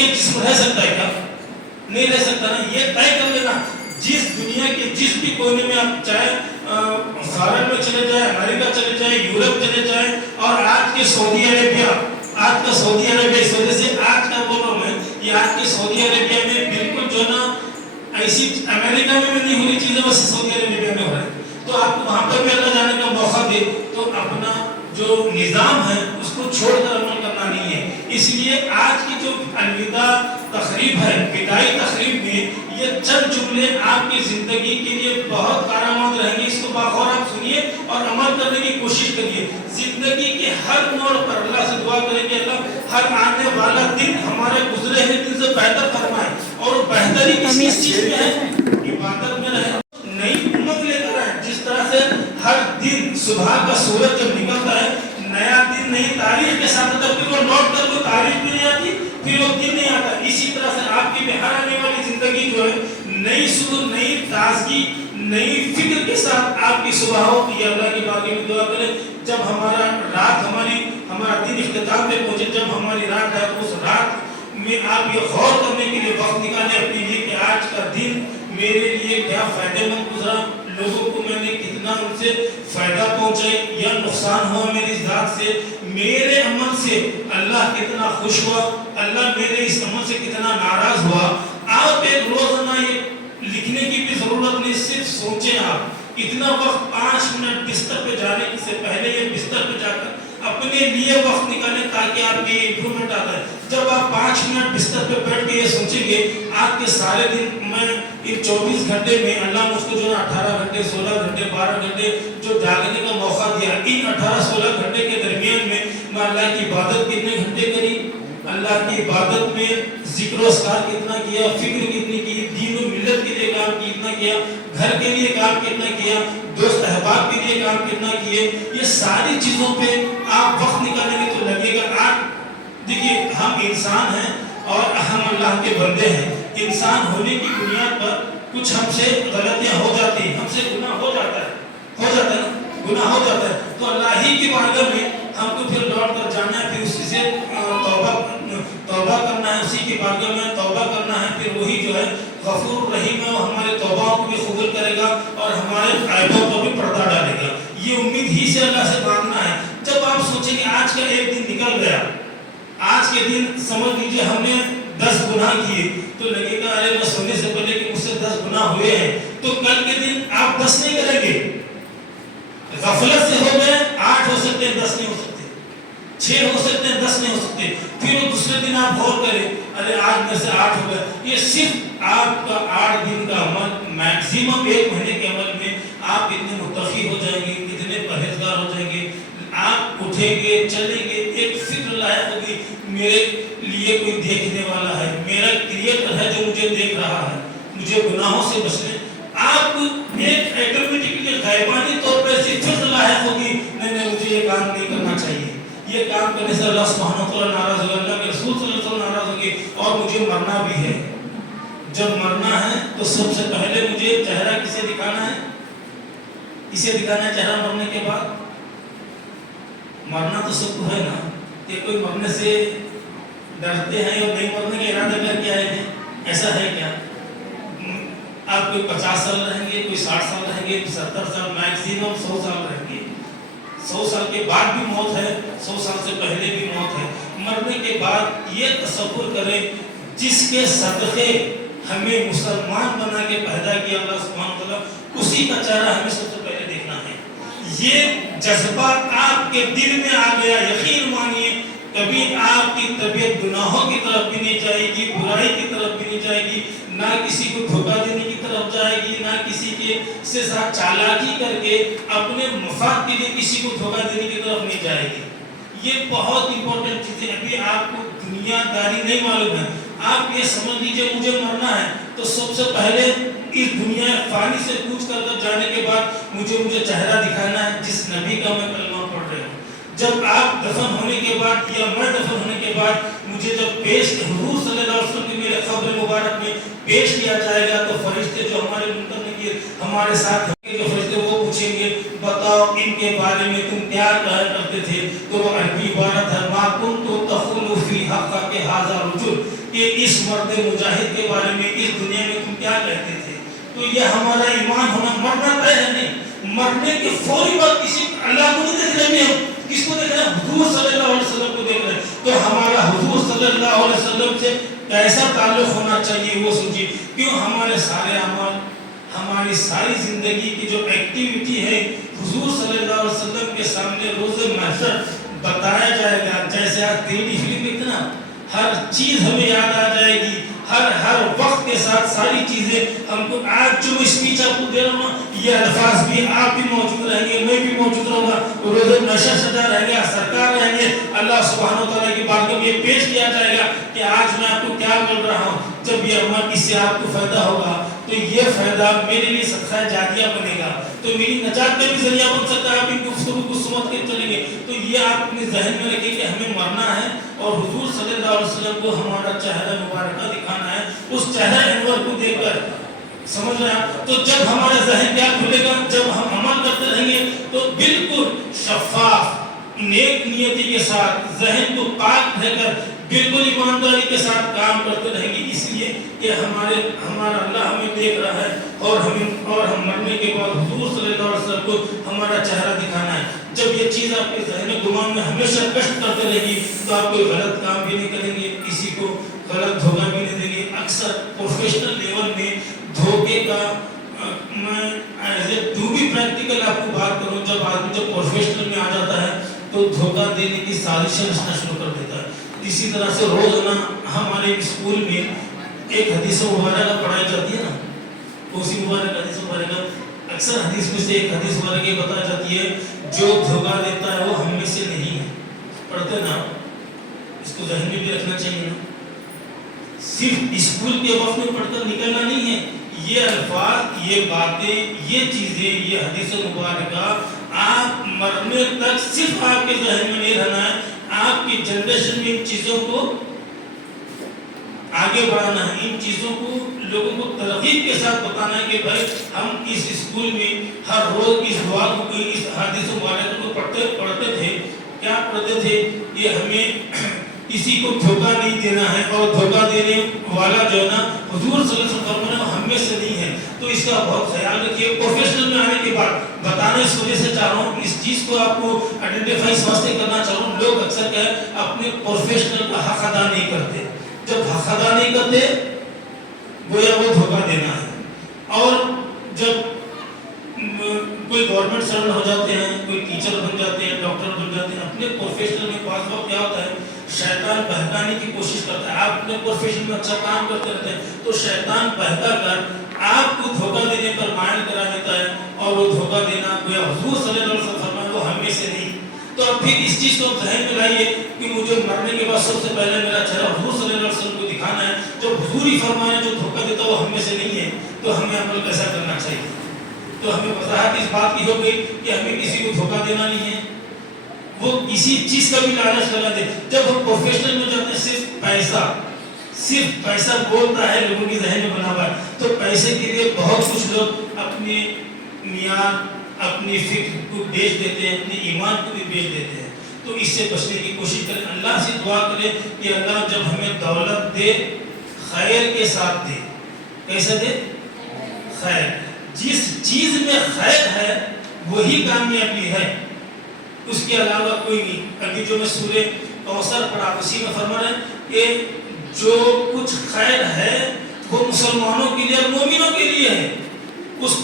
یہ جسم رہ سکتا ہے کیا؟ نہیں رہ سکتا نا. یہ طے کر لینا جس دنیا کے جس بھی کونے میں آپ چاہے فارن میں چلے جائیں, امریکہ چلے جائیں, یورپ چلے جائیں, اور آج کے سعودی عربیہ, آج کا سعودی عربیہ, اس وجہ سے آج کا بول رہا ہوں میں, یہ آج کے سعودی عربیہ میں بالکل جو نا ایسی امریکہ میں نہیں ہو رہی چیزیں بس سعودی عربیہ میں ہو رہی ہے. تو آپ کو وہاں پر بھی اللہ جانے کا موقع دے تو اپنا جو نظام ہے اس کو چھوڑ کر عمل کرنا نہیں ہے. اس لیے آج کی جو الوداع تقریب ہے, وداعی تقریب میں یہ چند جملے آپ کی زندگی کے لیے بہت کارآمد رہیں گے. اس کو باخور آپ سنیے اور عمل کرنے کی کوشش کریے. زندگی کے ہر موڑ پر اللہ سے دعا کریں کہ اللہ ہر آنے والا دن ہمارے گزرے ہوئے دن سے بہتر فرمائے, اور بہتری کس چیز میں ہے؟ عبادت میں رہے, نئی امت لے کر آئے. جس طرح سے ہر دن صبح کا سورج جب نکلتا ہے نیا دن نئی تاریخ کے ساتھ ہوتا ہے, پھر وہ لوٹ کر کوئی تاریخ بھی نہیں آتی, پھر وہ دن نہیں آتا. اسی طرح سے آپ کی بہار آنے والی زندگی جو ہے نئی سور, نئی تازگی, نئی فکر کے ساتھ آپ کی صبح ہوتی ہے. اللہ کی بارگاہ میں دعا کریں جب ہمارا رات ہمارا دن اختتام پہ پہنچے, جب ہماری رات ہے اس رات میں آپ یہ غور کرنے کے لیے وقت نکالیں اپنے لیے کہ آج کا دن میرے لیے کیا فائدہ مند گزرا, لوگوں کو میں نے کتنا ان سے فائدہ پہنچائی یا نقصان ہوا میری ذات سے, میرے عمل سے اللہ کتنا خوش ہوا, اللہ میرے اس عمل سے کتنا ناراض ہوا. آپ ایک روزانہ یہ لکھنے کی بھی ضرورت نہیں, صرف سوچیں آپ اتنا وقت 5 منٹ بستر پہ جانے سے پہلے یہ بستر پہ جا کر اپنے لیے وقت نکالیں تاکہ آپ کے امپرومنٹ آتا ہے. جب آپ 5 منٹ بستر پہ بیٹھ کے یہ سوچیں گے آپ کے سارے دن میں ان 24 گھنٹے میں اللہ مجھ کو جو 18 گھنٹے 16 گھنٹے 12 گھنٹے جو جاگنے کا موقع دیا, ان 18-16 گھنٹے کے درمیان میں اللہ کی عبادت کتنے گھنٹے کری, اللہ کی عبادت میں ذکر و اذکار کتنا کیا, فکر کتنی کی, دین و ملت کے لیے کام کتنا کیا, گھر کے لیے کام کتنا کیا, دوست احباب کے لیے کام کتنا کیے. یہ ساری چیزوں پہ آپ وقت نکالیں گے تو لگے گا. آپ دیکھیے ہم انسان ہیں اور ہم اللہ کے بندے ہیں. انسان ہونے کی بنیاد پر کچھ ہم سے غلطیاں ہو جاتی ہیں, ہم سے گناہ ہو جاتا ہے نا, گناہ ہو جاتا ہے. تو اللہ ہی کی بارگاہ میں ہم کو پھر لوٹ کر جانا ہے, پھر اسی سے توبہ کرنا ہے, اسی کی بارگاہ میں توبہ کرنا ہے. پھر وہی جو ہے غفور رحیم ہے, وہ ہمارے توبہ کو بھی قبول کرے گا اور ہمارے عیبوں کو بھی پردہ ڈالے گا. یہ امید ہی سے اللہ سے مانگنا ہے. جب آپ سوچیں کہ آج کا ایک دن نکل گیا, آج کے دن سمجھ لیجیے ہم نے 10 گناہ کیے, تو لگے گا ارے میں سونے سے پہلے کہ مجھ سے 10 گناہ ہوئے ہیں, تو کل کے دن آپ 10 نہیں کریں گے. غفلت سے ہو گئے 8 ہو سکتے ہیں, 10 نہیں ہو سکتے, 6 ہو سکتے ہیں, 10 نہیں ہو سکتے. پھر وہ دوسرے دن آپ غور کریں ارے آج میں سے 8 ہو گئے. یہ صرف آپ کا 8 دن کا عمل, میکسیمم 1 مہینے کے عمل میں آپ اتنے متقی ہو جائیں گے, اتنے پرہیزگار ہو جائیں گے. آپ اٹھیں گے, چلیں گے, ایک فکر لاحق ہوگی میرے لیے کوئی دیکھنے والا ہے, میرا کریٹر ہے جو مجھے دیکھ رہا ہے, مجھے گناہوں سے بچنے. آپ ایک ایٹومیٹکلی غیبانی طور پر ایسی فکر لاحق ہوگی نہیں مجھے یہ کام نہیں کرنا چاہیے, یہ کام کرنے سے اللہ سبحانہ و تعالیٰ ناراض ہوگا, اللہ کے رسول صلی اللہ علیہ وسلم ناراض ہوں گے, اور مجھے مرنا بھی ہے. جب مرنا ہے تو سب سے پہلے مجھے چہرہ کسے دکھانا ہے, کسے دکھانا ہے چہرہ مرنے کے بعد؟ مرنا تو سب کو ہے نا, کہ کوئی مرنے سے ڈرتے ہیں اور نہیں مرنے کا ارادہ کر کے آئے ہیں, ایسا ہے کیا؟ آپ کوئی 50 سال رہیں گے, کوئی 60 سال رہیں گے, 70 سال, میکسیمم 100 سال رہیں گے. 100 سال کے بعد بھی موت ہے, 100 سال سے پہلے بھی موت ہے. مرنے کے بعد یہ تصور کریں جس کے صدقے ہمیں مسلمان بنا کے پیدا کیا اللہ سبحانہ وتعالیٰ, اسی کا چہرہ ہمیں سب سے پہلے دیکھنا ہے. یہ جذبہ آپ کے دل میں آ گیا, یقین مانیے کبھی آپ کی طبیعت گناہوں کی طرف بھی نہیں جائے گی, برائی کی طرف بھی نہیں جائے گی, نہ کسی کو دھوکہ دینے کی طرف جائے گی, نہ کسی کے سے ساتھ چالاکی کر کے اپنے مفاد کے لیے کسی کو دھوکہ دینے کی طرف نہیں جائے گی. یہ بہت امپورٹنٹ چیز ہے. ابھی آپ کو دنیا داری نہیں معلوم ہے, آپ یہ سمجھ لیجئے مجھے مرنا ہے تو سب سے پہلے اس دنیا فانی سے کوچ کر جانے کے بعد مجھے چہرہ دکھانا ہے جس نبی کا میں کلمہ پڑھ رہا ہوں. جب آپ دفن ہونے کے بعد یا میں دفن ہونے کے بعد مجھے جب پیش حضور صلی اللہ علیہ وسلم کی میرے قبر مبارک میں پیش کیا جائے گا تو فرشتے جو ہمارے منتظر کے ہمارے ساتھ ہیں, جو فرشتے وہ پوچھیں گے بتاؤ ان کے بارے میں تم کیا کہا کرتے تھے, تو وہ عربی عبارت ہے ما کنت تقول فی حق کہ ھذا رجل, کہ اس مرد مجاہد کے بارے میں اس دنیا میں تم کیا کہتے تھے؟ تو یہ ہمارا ایمان ہونا، مرنا طے ہے نہیں، مرنے کے فوری بعد کسی اللہ کو نہیں دیکھ رہے ہیں، کس کو دیکھ رہے ہیں؟ حضور صلی اللہ علیہ وسلم کو دیکھ رہے ہیں۔ تو ہمارا حضور صلی اللہ علیہ وسلم سے کیسا تعلق ہونا چاہیے وہ سوچیے، کیوں ہمارے سارے اعمال، ہماری ساری زندگی کی جو ایکٹیویٹی ہے حضور صلی اللہ علیہ وسلم کے سامنے روز محشر بتایا جائے گا۔ جیسے آج تیری فلم میں اتنا ہر چیز ہمیں یاد آ جائے گی، ہر وقت کے ساتھ ساری چیزیں ہم کو، آج جو اسپیچ آپ کو دے رہا ہوں یہ الفاظ بھی آپ بھی موجود رہیں گے، میں بھی موجود رہوں گا، روز محشر سجا رہیں گے، سرکار رہیں گے، اللہ سبحانہ وتعالیٰ کی بارگاہ میں یہ پیش کیا جائے گا کہ آج میں آپ کو کیا بول رہا ہوں۔ جب یہ عمل اس سے آپ کو فائدہ ہوگا تو یہ فائدہ میرے لیے صدقہ جاریہ بنے گا، تو میری نجات کا بھی ذریعہ بن سکتا ہے۔ آپ ان گفتگو کو سمجھ کے چلیں گے تو یہ آپ اپنے ذہن میں رکھیں کہ ہمیں مرنا ہے اور حضور صلی اللہ علیہ وسلم کو ہمارا چہرہ مبارکہ دکھانا ہے، اس چہرہ انور کو دیکھ کر، سمجھ رہے ہیں؟ تو جب ہمارا ذہن کیا کھلے گا، جب ہم عمل کرتے رہیں گے تو بالکل شفاف نیک نیتی کے ساتھ ذہن کو پاک رہ کر بالکل ایمانداری کے ساتھ کام کرتے رہیں گے، اس لیے کہ ہمارا اللہ ہمیں دیکھ رہا ہے اور ہم مرنے کے بعد حضور صلی اللہ علیہ وسلم کو ہمارا چہرہ دکھانا ہے۔ جب یہ چیز آپ کے ذہن گمان میں ہمیشہ کشت کرتے رہے گی تو آپ کوئی غلط کام بھی نہیں کریں گے، کسی کو غلط دھوکہ بھی نہیں دیں گے۔ اکثر پروفیشنل لیول میں دھوکے کا، میں as a to be practical آپ کو بات کروں، جب آدمی جب پروفیشنل میں آ جاتا ہے تو دھوکہ دینے کی سازشیں رچنا شروع کر دیتا ہے۔ اسی طرح سے روزانہ ہمارے اسکول میں ایک حدیث مبارکہ پڑھائی جاتی ہے نا، اسی مبارک حدیث مبارکہ اکثر حدیث میں سے ایک حدیث مبارکہ یہ بتائی جاتی ہے، جو دھوکہ دیتا ہے وہ ہم میں سے نہیں ہے۔ پڑھتے نا، اس کو ذہن میں بھی رکھنا چاہیے نا، صرف اسکول کے وقت میں پڑھ کر نکلنا نہیں ہے، یہ الفاظ، یہ باتیں، یہ چیزیں، یہ حدیث مبارکہ آپ مرنے تک صرف آپ کے ذہن میں نہیں رہنا ہے، آپ کی جنریشن میں ان چیزوں کو آگے بڑھانا ہے، ان چیزوں کو لوگوں کو ترغیب کے ساتھ بتانا ہے کہ بھائی ہم اس اسکول میں ہر روز اس دعا کو، اس حدیث مبارکہ کو پڑھتے تھے۔ کیا پڑھتے تھے؟ کہ ہمیں کسی کو دھوکہ نہیں دینا ہے، اور دھوکہ دینے والا جو ہے نا حضور صلی اللہ علیہ وسلم فرمایا وہ ہم میں سے نہیں ہے۔ تو اس کا بہت خیال رکھیے۔ پروفیشنل میں آنے کے بعد بتانا اس وجہ سے چاہ رہا ہوں، اس چیز کو آپ کو آئیڈینٹیفائی اس واسطے کرنا چاہ رہا ہوں، لوگ اکثر کیا ہے اپنے پروفیشنل کا حق ادا نہیں کرتے، جب حق ادا نہیں کرتے گویا وہ دھوکہ دینا ہے۔ اور جب کوئی گورنمنٹ سرونٹ ہو جاتے ہیں، کوئی ٹیچر بن جاتے ہیں، ڈاکٹر بن جاتے ہیں، اپنے پروفیشنل میں بعض وقت کیا ہوتا ہے شیطان بہکانے کی کوشش کرتا ہے۔ آپ اپنے پروفیشن میں اچھا کام کرتے رہتے ہیں تو شیطان بہکا کر آپ کو دھوکہ دینے پر مائل کرا دیتا ہے، اور وہ دھوکہ دینا گویا حضور صلی اللہ علیہ وسلم فرمایا وہ ہم میں سے نہیں۔ تو اب پھر اس چیز کو ذہن میں لائیے کہ مجھے مرنے کے بعد سب سے پہلے میرا چہرہ حضور صلی اللہ علیہ وسلم کو دکھانا ہے۔ جب حضور ہی فرمایا جو دھوکہ دیتا وہ ہم میں سے نہیں ہے تو ہمیں عمل کیسا کرنا چاہیے؟ تو ہمیں وضاحت اس بات کی ہو گئی کہ ہمیں کسی کو دھوکہ دینا نہیں ہے، وہ کسی چیز کا بھی لالچ لگا دے۔ جب ہم پروفیشنل میں جاتے ہیں صرف پیسہ بولتا ہے، لوگوں کے ذہن میں بنا ہوا ہے، تو پیسے کے لیے بہت کچھ لوگ اپنے میعاد، اپنی فکر کو بیچ دیتے ہیں، اپنے ایمان کو بھی بیچ دیتے ہیں۔ تو اس سے بچنے کی کوشش کریں، اللہ سے دعا کریں کہ اللہ جب ہمیں دولت دے خیر کے ساتھ دے۔ کیسے دے؟ خیر، جس چیز میں خیر ہے وہی کامیابی ہے، اس کے علاوہ کوئی نہیں۔ ابھی جو میں سورہ کوثر پڑھا اسی میں فرما رہے ہیں کہ جو کچھ خیر ہے وہ مسلمانوں کے لیے اور مومنوں کے لیے ہے۔ اس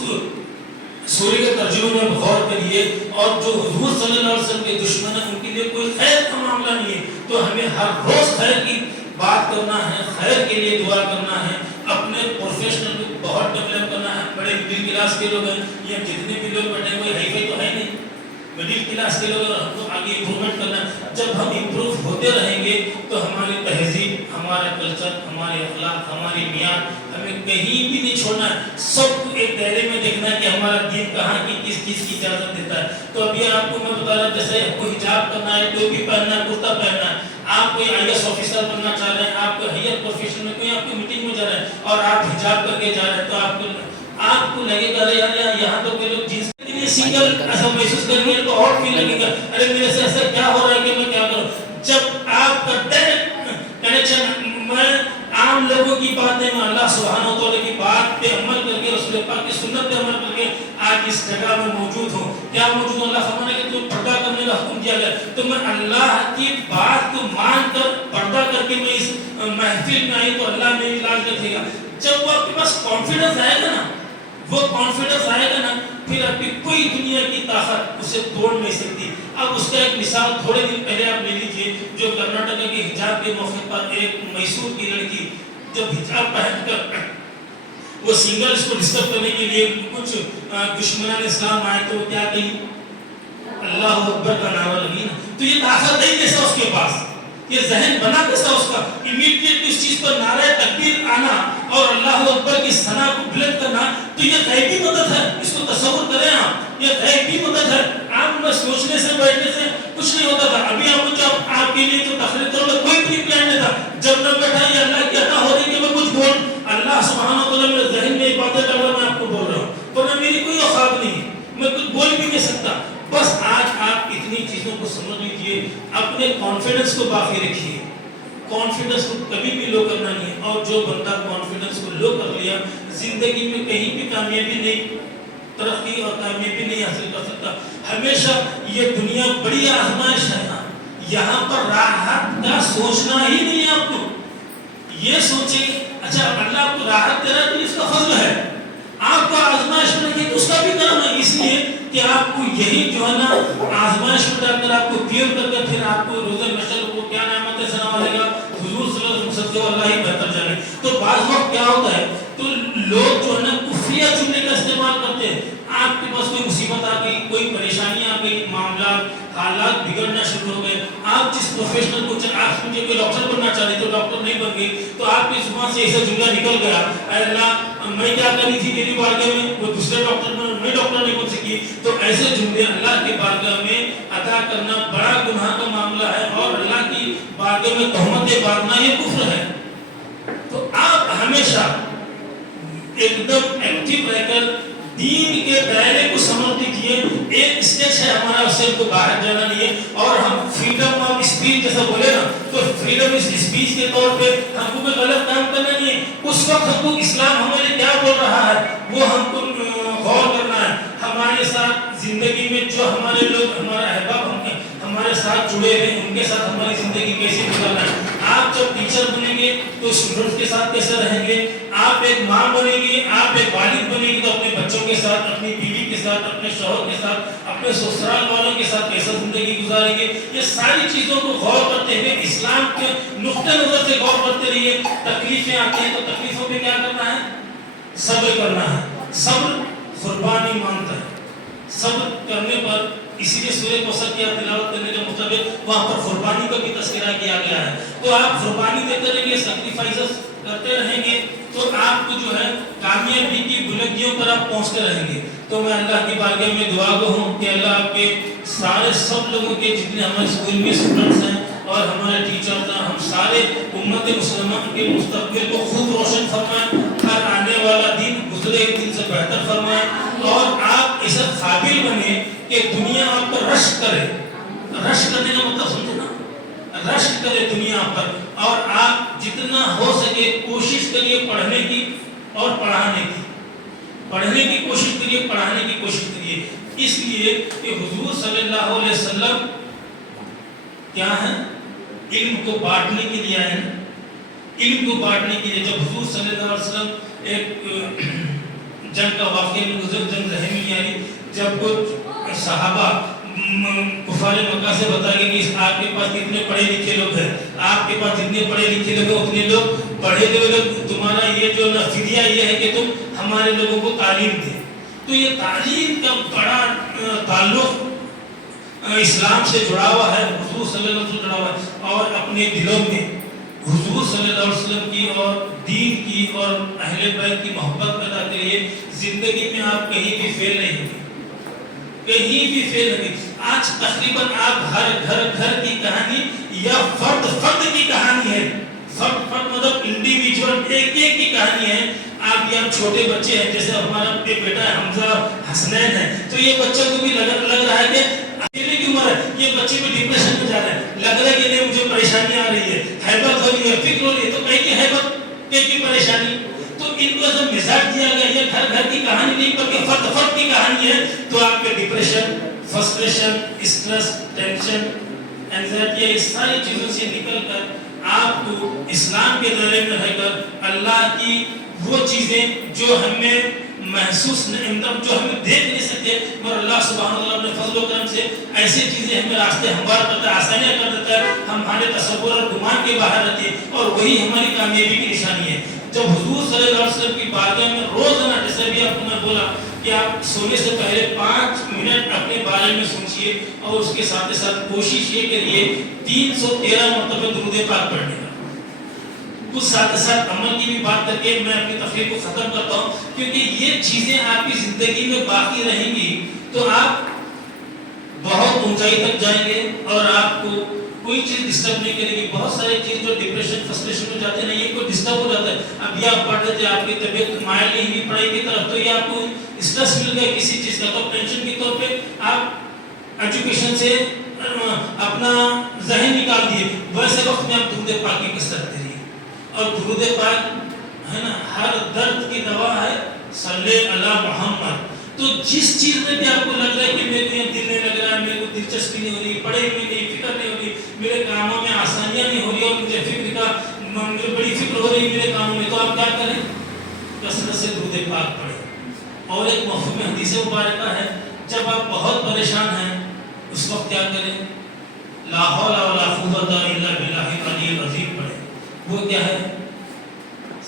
سورہ کے ترجمے میں غور کریے، اور جو حضور صلی اللہ علیہ وسلم کے دشمن ہیں ان کے لیے کوئی خیر کا معاملہ نہیں ہے۔ تو ہمیں ہر روز خیر کی بات کرنا ہے، خیر کے لیے دعا کرنا ہے، اپنے پروفیشنل کو بہت ڈیولپ کرنا ہے۔ بڑے مڈل کلاس کے لوگ ہیں، یہ جتنے بھی لوگ بیٹھے ہوئے ہائی فائی تو ہے نہیں، مڈل کلاس کے لوگ، ہم کو آگے امپروومنٹ کرنا ہے۔ جب ہم امپروو ہوتے رہیں گے تو ہماری تہذیب، ہمارا کلچر، ہمارے اخلاق، ہماری میعاد ہمیں کہیں بھی نہیں چھوڑنا ہے، سب کو ایک دائرے میں دیکھنا ہے کہ ہمارا دین کہاں کی کس چیز کی اجازت دیتا ہے۔ تو ابھی آپ کو میں بتا رہا ہوں، جیسے آپ کو حجاب کرنا ہے، ٹوپی پہننا ہے، کرتا پہننا ہے، آپ کوئی آئی ایس آفیسر بننا چاہ رہے ہیں، آپ کو ہائر پروفیشن میں کوئی آپ کی میٹنگ میں جا رہے ہیں اور آپ حجاب کر کے جا رہے ہیں، تو آپ کو لگے گا یار یہاں تو کوئی لوگ جنس کے لیے سنگل ایسا محسوس کریں گے تو اور فیل لگے گا، ارے میرے سے ایسا کیا ہو رہا ہے کہ میں کیا کروں۔ جب آپ کا ڈائریکٹ کنیکشن، میں عام لوگوں کی باتیں میں اللہ سبحانہ و تعالیٰ کی بات پہ عمل کر کے رسول پاک کی سنت پہ عمل کر کے آج اس جگہ میں موجود ہوں. کیا موجود ہوں؟ اللہ فرمانے کہ تم پردہ کرنے کا حکم دیا گیا تو میں اللہ کی بات کو مان کر پردہ کر کے میں اس محفل میں آئی تو اللہ میری لاج رکھے گا. جب وہ آپ کے پاس کانفیڈنس آئے گا نا، وہ کانفیڈنس آئے گا نا، پھر آپ کی کوئی دنیا کی طاقت اسے توڑ نہیں سکتی. اب اس کا ایک مثال تھوڑے دن پہلے آپ لے لیجئے، جو کرناٹک کے حجاب کے موقع پر ایک میسور کی لڑکی جب حجاب پہن کر وہ سنگلز کو ڈسٹرب کرنے کے لیے کچھ دشمنان اسلام آئے تو کیا کہی؟ اللہ اکبر کا نعرہ لگی نا. تو یہ طاقت نہیں کیسا اس کے پاس، یہ ذہن بنا کیسا اس کا، امیڈیٹ اس چیز پر نعرہ تکبیر آنا اور اللہ اکبر کی ثنا کو بلند کرنا. تو یہ غیبی مدد ہے، اس کو تصور کریں آپ، یہ غیبی مدد ہے. آپ میں سوچنے سے بیٹھنے سے کچھ نہیں ہوتا تھا. ابھی آپ کے لیے تو تقریر کروں گا، کوئی بھی پلان نہیں تھا. جب میں بیٹھا یہ اللہ کی عطا ہو رہی کہ میں کچھ بول، اللہ سبحانہ و تعالیٰ میرے ذہن میں باتیں کر رہا میں آپ کو بول رہا ہوں، ورنہ میری کوئی اوقات نہیں، میں کچھ بول بھی نہیں سکتا. بس آج آپ اتنی چیزوں کو سمجھ لیجئے، اپنے کانفیڈنس کو باقی رکھیے. کانفیڈنس کو کبھی بھی لو کرنا نہیں ہے، اور جو بندہ کانفیڈنس کو لو کر لیا زندگی میں کہیں بھی کامیابی نہیں، ترقی اور کامیابی نہیں حاصل کر سکتا. ہمیشہ یہ دنیا بڑی آزمائش ہے نا، یہاں پر راحت کا سوچنا ہی نہیں ہے. آپ کو یہ سوچیں اچھا اللہ آپ کو راحت دے رہا ہے تو اس کا فضل ہے، آپ کو آزمائش میں رکھے تو اس کا بھی کرم ہے، اس لیے کہ آپ کو یہی جو ہے نا آزمائش میں ڈال کر آپ کو کلیئر کر کے پھر آپ کو روز محشر کو کیا نعمت ہے سنا والے گا حضور صلی اللہ علیہ وسلم سے اللہ ہی بہتر جانے. تو بعض وقت کیا ہوتا ہے تو لوگ جو ہے نا کفریہ جملے کا استعمال کرتے ہیں. آپ کے پاس کوئی مصیبت آ گئی، کوئی پریشانی آ گئی، معاملات حالات بگڑنا شروع ہو گئے، آپ جس پروفیشنل کو آپ مجھے کوئی ڈاکٹر بننا چاہ رہے تو ڈاکٹر نہیں بن گئی، تو آپ کی زبان سے ایسا جملہ نکل گیا اے اللہ میں کیا کرنی تھی تیری بارگاہ میں، وہ دوسرے ڈاکٹر بنا میں ڈاکٹر نہیں بن سکی. تو ایسے جملے اللہ کے بارگاہ میں ادا کرنا بڑا گناہ کا معاملہ ہے، اور اللہ کی بارگاہ میں تہمتیں باندھنا یہ کفر ہے. تو آپ ہمیشہ ایک دم ایکٹیو رہ کر دین کے دائرے کو سمجھ لیجیے. ایک اسٹیج ہے ہمارا، اس سے کو باہر جانا نہیں ہے، اور ہم فریڈم آف اسپیچ جیسا بولے نا تو فریڈم آف اسپیچ کے طور پہ ہم کو کوئی غلط کام کرنا نہیں ہے. اس وقت ہم کو اسلام ہمیں کیا بول رہا ہے وہ ہم کو غور کرنا ہے. ہمارے ساتھ زندگی میں جو ہمارے لوگ ہمارے احباب ہمارے ساتھ جڑے ہیں ان کے ساتھ ہماری زندگی کیسے گزارنا ہے. آپ جب ٹیچر بنیں گے تو اسٹوڈنٹس کے ساتھ کیسے رہیں گے، آپ ایک ماں بنیں گی، آپ ایک والد بنیں گی تو اپنے بچوں کے ساتھ، اپنی بیوی کے ساتھ، اپنے شوہر کے ساتھ، اپنے سسرال والوں کے ساتھ کیسے زندگی گزاریں گے. یہ ساری چیزوں کو غور کرتے ہوئے اسلام کے نقطہ نظر سے غور کرتے رہیے. تکلیفیں آتی ہیں تو تکلیفوں پہ کیا کرنا ہے؟ صبر کرنا ہے. صبر قربانی مانگتا ہے. صبر کرنے پر اسی لیے سورہ کوثر کی تلاوت کرنے کے مطابق وہاں پر قربانی کا بھی تذکرہ کیا گیا ہے. تو آپ قربانی دیتے رہیں گے، سیکریفائسز کرتے رہیں گے تو آپ کو جو ہے کامیابی کی بلندیوں پر آپ پہنچتے رہیں گے. تو میں اللہ کی بارگاہ میں دعا گو ہوں کہ اللہ آپ کے سارے سب لوگوں کے جتنے ہمارے اسکول میں اسٹوڈنٹس ہیں اور ہمارے ٹیچرز ہیں، ہم سارے امت مسلمان کے مستقبل کو خود روشن فرمائیں، ہر آنے والا دن گزرے ایک دن سے بہتر فرمائیں، اور آپ اس قابل بنے کہ دنیا آپ پر رشک کرے. رشک کرنے کا مطلب سمجھے نا، رشک کرے دنیا پر، اور آپ جتنا ہو سکے کوشش کریے پڑھنے کی اور پڑھانے کی. پڑھنے کی کوشش کریے، پڑھانے کی کوشش کریے، اس لیے کہ حضور صلی اللہ علیہ وسلم کیا ہے؟ علم کو بانٹنے کے لیے آئے ہیں. علم کو بانٹنے کے لیے جب حضور صلی اللہ علیہ وسلم ایک جنگ کا واقعہ میں گزر، جنگ رحمی یعنی جب کچھ صحابہ کفار مکہ سے بتا گئے کہ آپ کے پاس کتنے پڑھے لکھے لوگ ہیں، آپ کے پاس جتنے پڑھے لکھے لوگ ہیں اتنے لوگ پڑھے لوگ، تمہارا یہ جو فدیہ یہ ہے کہ تم ہمارے لوگوں کو تعلیم دیں. تو یہ تعلیم کا بڑا تعلق اسلام سے جڑا ہوا ہے، حضور صلی اللہ علیہ وسلم سے جڑا ہوا ہے، اور اپنے دلوں میں حضور صلی اللہ علیہ وسلم کی اور دین کی اور اہل بیت کی محبت پیدا کریے. زندگی میں آپ کہیں بھی فیل نہیں ہوگی، کہیں بھی فیل نہیں. آج تقریباً آپ ہر گھر کی کہانی یا فرد کی کہانی ہے، فرد مطلب انڈیویجول ایک کی کہانی ہے. آپ یا چھوٹے بچے ہیں، جیسے ہمارا بیٹا ہے حمزہ حسنین ہے، تو یہ بچہ کو بھی لگ رہا ہے کہ اکیلے کی عمر ہے، یہ بچے بھی ڈپریشن میں جا رہے ہیں، لگ رہا ہے کہ نہیں مجھے پریشانی آ رہی ہے، ہیبت ہو رہی ہے، فکر ہو رہی ہے. تو کہیں کی ہیبت ایک ہی پریشانی. تو ان کو جب مزاج دیا گیا یہ گھر گھر کی کہانی نہیں بلکہ فرد فرد کی کہانی ہے, تو آپ کے depression, frustration, stress, tension, anxiety, یہ ساری چیزوں سے نکل کر آپ کو اسلام کے دائرے میں رہ کر اللہ کی وہ چیزیں جو ہمیں محسوس نہیں, جو ہمیں دیکھ نہیں سکتے, اور اللہ سبحانہ وتعالیٰ اپنے فضل و کرم سے ایسی چیزیں ہمیں راستے ہموار کرتا ہے, آسانیاں کر دیتا ہے, ہمارے تصور اور گمان کے باہر رہتی ہے, اور وہی ہماری کامیابی کی نشانی ہے. جب حضور صلی اللہ علیہ وسلم کی بارگاہ میں روزانہ, جیسے بھی آپ کو میں بولا کہ آپ سونے سے پہلے 5 منٹ اپنے بارے میں سوچئے, اور اس کے ساتھ ساتھ کوشش یہ کریے 313 مرتبہ درود پاک پڑھنے کا. کچھ ساتھ ساتھ عمل کی بھی بات کر کے میں اپنی تقریر کو ختم کرتا ہوں, کیونکہ یہ چیزیں آپ کی زندگی میں باقی رہیں گی تو آپ بہت اونچائی تک جائیں گے, اور آپ کو کوئی چیز ڈسٹرب نہیں کرے گی. بہت ساری چیز جو ڈپریشن, فرسٹریشن میں جاتے ہیں, یہ کوئی ڈسٹرب ہو جاتا ہے. اب یہ آپ پڑھ لیتے, آپ کی طبیعت مائل نہیں ہوئی پڑھائی کی طرف, تو یہ آپ کو اسٹریس مل گیا کسی چیز کا, تو ٹینشن کے طور پہ آپ ایجوکیشن سے اپنا ذہن نکال دیے. ویسے وقت میں آپ درود پاک کی کثرت کریے, اور درود پاک ہے نا ہر درد کی دوا ہے, صلی علی محمد. تو جس چیز میں بھی آپ کو لگ رہا ہے کہ میرے کو یہ دل نہیں لگ رہا ہے, میرے کو دلچسپی نہیں ہو رہی, پڑھائی میں نہیں, فکر نہیں ہو رہی, میرے کاموں میں آسانیاں نہیں ہو رہی, اور مجھے فکر کا مجھے بڑی فکر ہو رہی ہے میرے کاموں میں, تو آپ کیا کریں, کثرت سے درود پاک پڑھیں. اور ایک مفہوم حدیث مبارکہ ہے, جب آپ بہت پریشان ہیں اس وقت کیا کریں, لا حول ولا قوت الا باللہ العلی العظیم پڑھیں. وہ کیا ہے,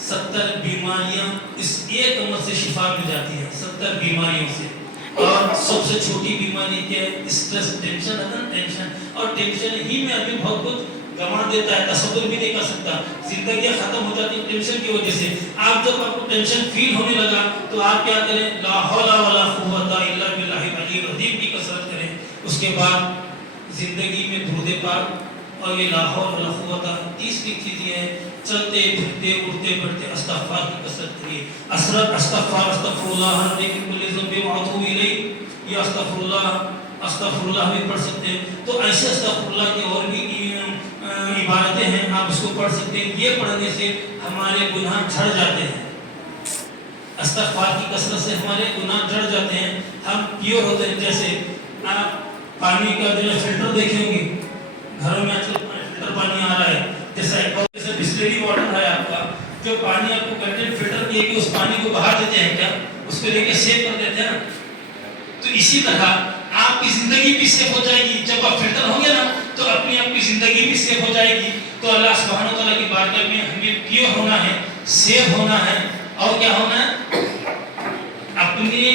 70 بیماریاں اس ایک عمل سے شفا مل جاتی ہے, 70 بیماریوں سے. اور سب سے چھوٹی بیماری کیا ہے, اسٹریس, ٹینشن ہے نا, ٹینشن. اور ٹینشن ہی میں ابھی بہت کچھ گنوا دیتا ہے, تصور بھی نہیں کر سکتا, زندگیاں ختم ہو جاتی ہیں ٹینشن کی وجہ سے. آپ جب آپ کو ٹینشن فیل ہونے لگا تو آپ کیا کریں, لا حول ولا قوت الا باللہ العلی العظیم کی کثرت کریں. اس کے بعد زندگی میں درود پاک اور یہ لا حول ولا قوت. تیسری چیز یہ ہے, چلتے پھرتے اٹھتے بیٹھتے استغفار کی کثرت کریے. استغفار, استغفر اللہ من کل ذنب واتوب الیہ, یہ استغفر اللہ بھی پڑھ سکتے ہیں. تو ایسے استغفر اللہ کی اور بھی عبارتیں ہیں, آپ اس کو پڑھ سکتے ہیں. یہ پڑھنے سے ہمارے گناہ جھڑ جاتے ہیں, استغفار کی کثرت سے ہمارے گناہ جھڑ جاتے ہیں, ہم پیور ہوتے ہیں. جیسے آپ پانی کا جو فلٹر دیکھیں گے گھروں میں, آج کل فلٹر پانی آ رہا ہے, جیسے بسلری واٹر ہے آپ کا, جو پانی آپ کو کنٹینٹ فلٹر کیے کہ اس پانی کو بہا دیتے ہیں, کیا اس کو لے کے سیو کر دیتے ہیں نا. تو اسی طرح آپ کی زندگی بھی سیو ہو جائے گی. جب آپ فلٹر ہوں گے نا تو اپنی آپ کی زندگی بھی سیو ہو جائے گی. تو اللہ سبحانہ وتعالیٰ کی بارگاہ میں ہمیں پیور ہونا ہے, سیو ہونا ہے, اور کیا ہونا ہے, اپنے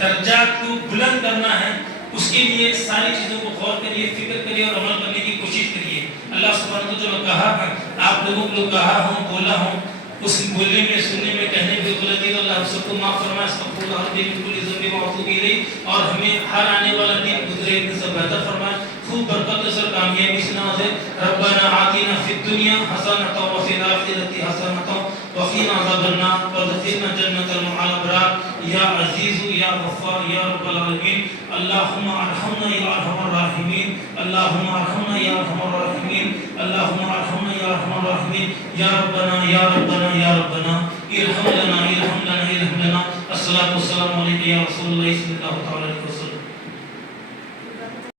درجات کو بلند کرنا ہے. اس کے لیے ساری چیزوں کو غور کریے, فکر کریے اور عمل کرنے کی کوشش کریے. اللہ سبحانہ وتعالیٰ جو کہا, آپ لوگوں کو کہا ہوں, بولا ہوں, اس بولنے میں, سننے میں, کہنے میں غلطی, تو اللہ سب کو معاف فرمائے. استغفر اللہ العظیم من کل ذنب واتوب الیہ, اور ہمیں ہر آنے والا دن گزرے دن سے بہتر فرمائے, خوب برکت سے کامیابی سے نوازے. ربنا آتنا فی الدنیا حسنۃ وفی الآخرۃ حسنۃ وقنا عذاب النار وادخلنا جنۃ مع الابرار یا عزیز یا غفار یا رب العالمین. اللهم ارحمنا یا ارحم الراحمین, اللهم ارحمنا یا ارحم الراحمین, اللهم ارحمنا یا ارحم الراحمین. یا ربنا یا ربنا یا ربنا ارحم لنا ارحم لنا ارحم لنا. الصلاۃ والسلام علیک یا رسول اللہ صلی اللہ تعالی